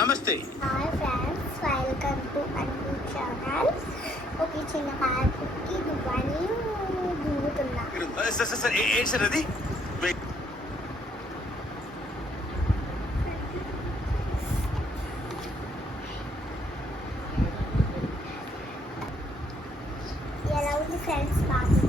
నమస్తే. Hi friends, welcome to అన్ని channel. ఒక చిన్న పార్కుకి దువ్వని దువ్వుతున్నా. సార్ ఏంటి సార్ అది? ఎలా ఉంది ఫ్రెండ్స్? బాగా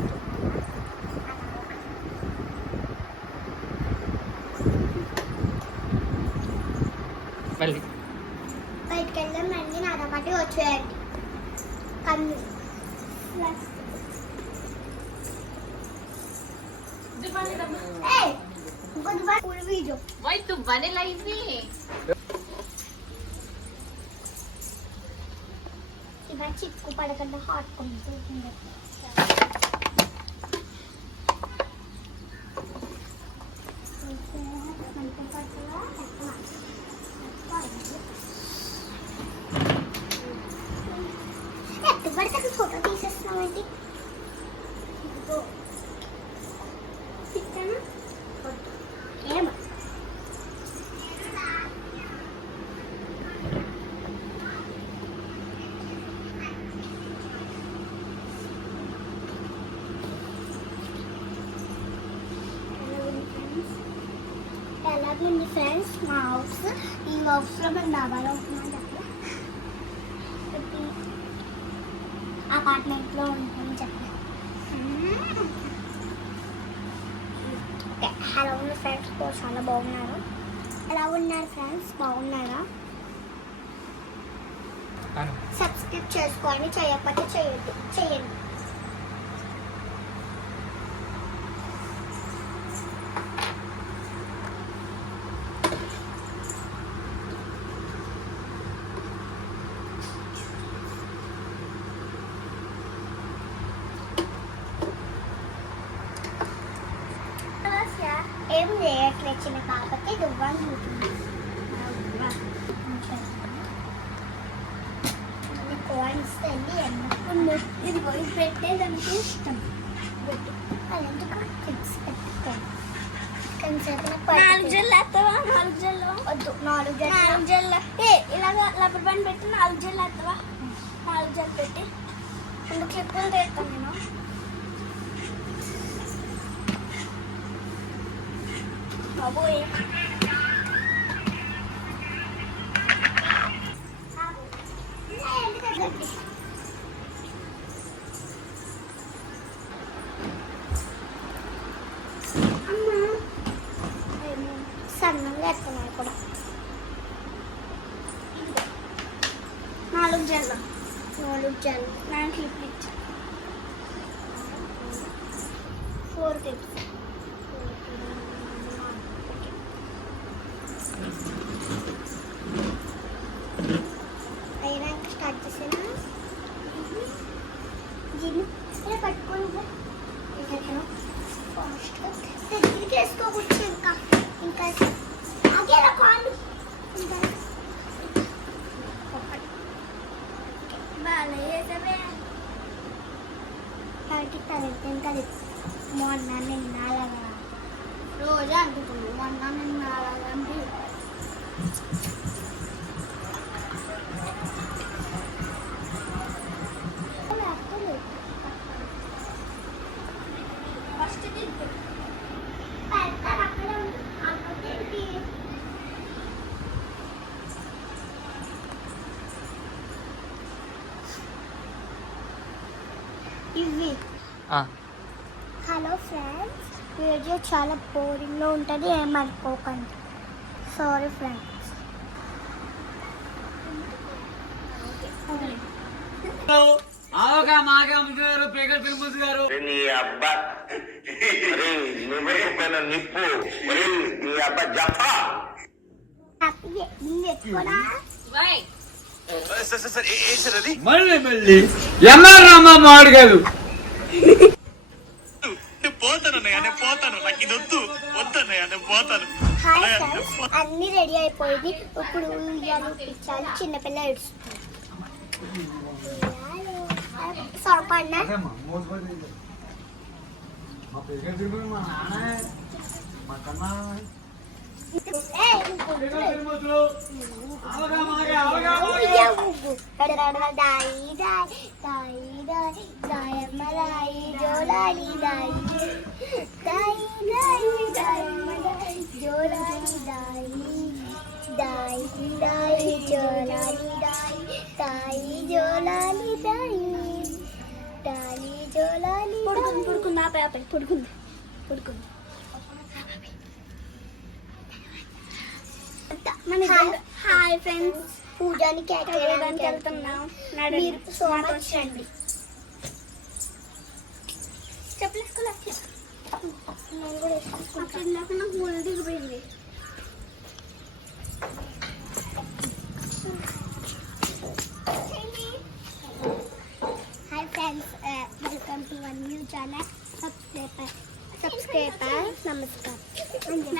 బయటకు వెళ్ళాం రండి, నాతో పాటు వచ్చేయండి. కన్ను వీడియో ఇవన్నీ చిక్కు పడకుండా హాట్ కొంటుంది. పడితే ఫోటో తీసేస్తున్నామండి. ఏమో ఎలాగండి ఫ్రెండ్స్ మా హౌస్. ఈ హౌస్లో మేము డాబాలో ఉంటున్నాం చెప్పండి, అపార్ట్మెంట్లో ఉంటామని చెప్పండి. హలో ఫ్రెండ్స్, చాలా బాగున్నారు. ఎలా ఉన్నారు ఫ్రెండ్స్? బాగున్నారా? సబ్స్క్రైబ్ చేసుకోండి, చేయకపోతే చేయండి. ఏం చేయట్లేదు, చిన్న పాపకి దువ్వాన్ని కాయిన్స్ తల్లి ఎన్నుకుంది. ఇది పోయి పెట్టేదానికి ఇష్టం అదంతా ఫిక్స్ పెట్టుకోండి. నాలుగు జల్లు వేస్తావా? నాలుగు జల్లు వద్దు, నాలుగు జల్లు ఇలాగ రబ్బర్ బ్యాండ్ పెట్టి 4 జల్లు వేస్తావా? 4 జల్లు పెట్టి 2 క్లిప్పులు తెస్తాను నేను. బాబోయ్, సన్నంగా ఎత్తున్నాయి కూడా. 4 జల్లు నేను క్లిప్ ఇచ్చా. 4 క్లిప్స్ అయినా స్టార్ట్ చేసాను. దీన్ని ఇలా పట్టుకొని ఫాస్ట్గా దగ్గరికి వేసుకోవచ్చు. ఇంకా అగేలా కాళ్ళు ఇంకా బాగా వేసావే. కాబట్టి తలెత్తాను మొన్న నిన్న అలాగా రోజు అనుకుంటుంది. మొన్న నిన్న అలాగా అంటే ఇవి. హలో ఫ్రెండ్స్, వీడియో చాలా బోరింగ్గా ఉంటుంది, ఏమనుకోకండి. Sorry friends. నీ అబ్బా నిప్పు నీ అబ్బా జఫా. సార్ ఏంటి సార్ అది? మళ్ళీ ఎన్నారమ్మా మాడగదు. పోతానన్నయ్య, నేను పోతాను. నాకు ఇది వద్దన్నయ్య, నేను పోతాను. హాయ్ ఫ్రెండ్స్, అన్ని రెడీ అయిపోయింది. ఇప్పుడు ఉయ్యాలు ఇప్పించాలి. చిన్నపిల్ల ఏడుస్తుంది. సొరపడినా పుడుకుందా పేప పుడుకుంది పుడుకుంది. హాయ్ ఫ్రెండ్స్, పూజాని కేక్ వేయడానికి వెళ్తున్నాం. మీరు సో మచ్ రండి. చెప్పలేసుకోలే నేను కూడా వేసుకుంటాను. నాకు ముళ్ళు దిగిపోయింది. Hi friends, welcome to one new channel. Subscriber నమస్కారం.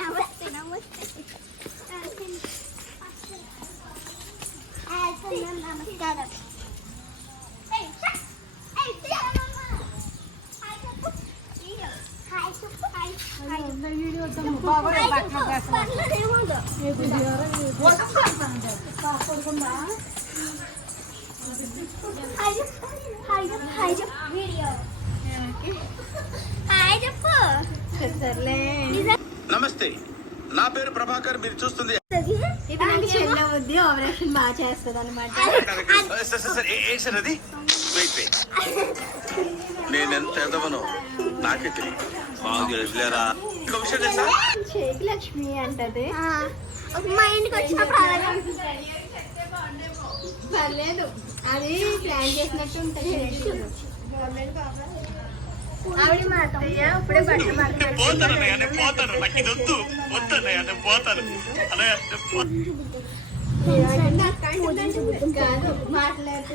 నమస్తే నమస్తే నమస్కారం. నమస్తే, నా పేరు ప్రభాకర్. మీరు చూస్తుంది ఆపరేషన్ బాగా చేస్తుంది అనమాట. సార్ అది వెయిట్ వెయిట్, నేనెంత ఎదవనో నాకే తెలియదు. బాగా తెలుసులేరా. ఇంకో విషయం తెలుసా? షేక్ లక్ష్మి అంటది. మా ఇంటికి వచ్చినప్పుడు పర్లేదు, అది ప్లాన్ చేసినట్టు ఉంటుంది. ఆవిడ మా అత్తయ్య ఇప్పుడే బట్టలు పోతాను అన్నయ్య, నేను పోతాను. నాకు ఇది వద్దు వద్దు అన్నయ్య, నేను పోతాను అన్నయ్య. కాదు మాట్లాడుతూ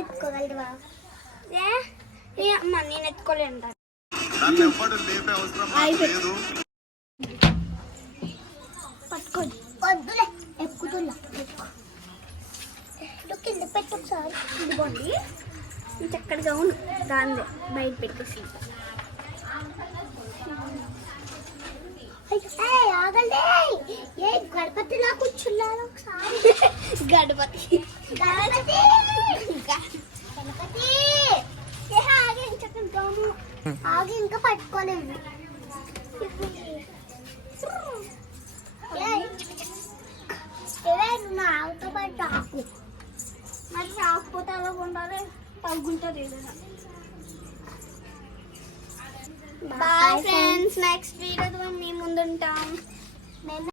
ఎత్తుకోగలవా? నేను ఎత్తుకోలేను. నన్ను ఎవ్వడు లేపే అవసరం నాకు లేదు. పట్టుకోండి, వద్దులే, ఎక్కుతున్నా. కింద పెట్టు ఒకసారి. ఇదిగోండి, చక్కగా అవును దాన్ని బయట పెట్టేసి. ఆగండి, ఏ గణపతిలా కూర్చున్నారు ఒకసారి. గణపతి గణపతి గణపతి ఆగి చక్కగా ఆగి ఇంకా పట్టుకోలేదు. నాతో పాటు ఆకు, మరి రాకపోతే అలా ఉండాలి, తగ్గుంటుంది ఏదైనా. బాయ్ ఫ్రెండ్స్, నెక్స్ట్ వీడియో మీ ముందుంటాం.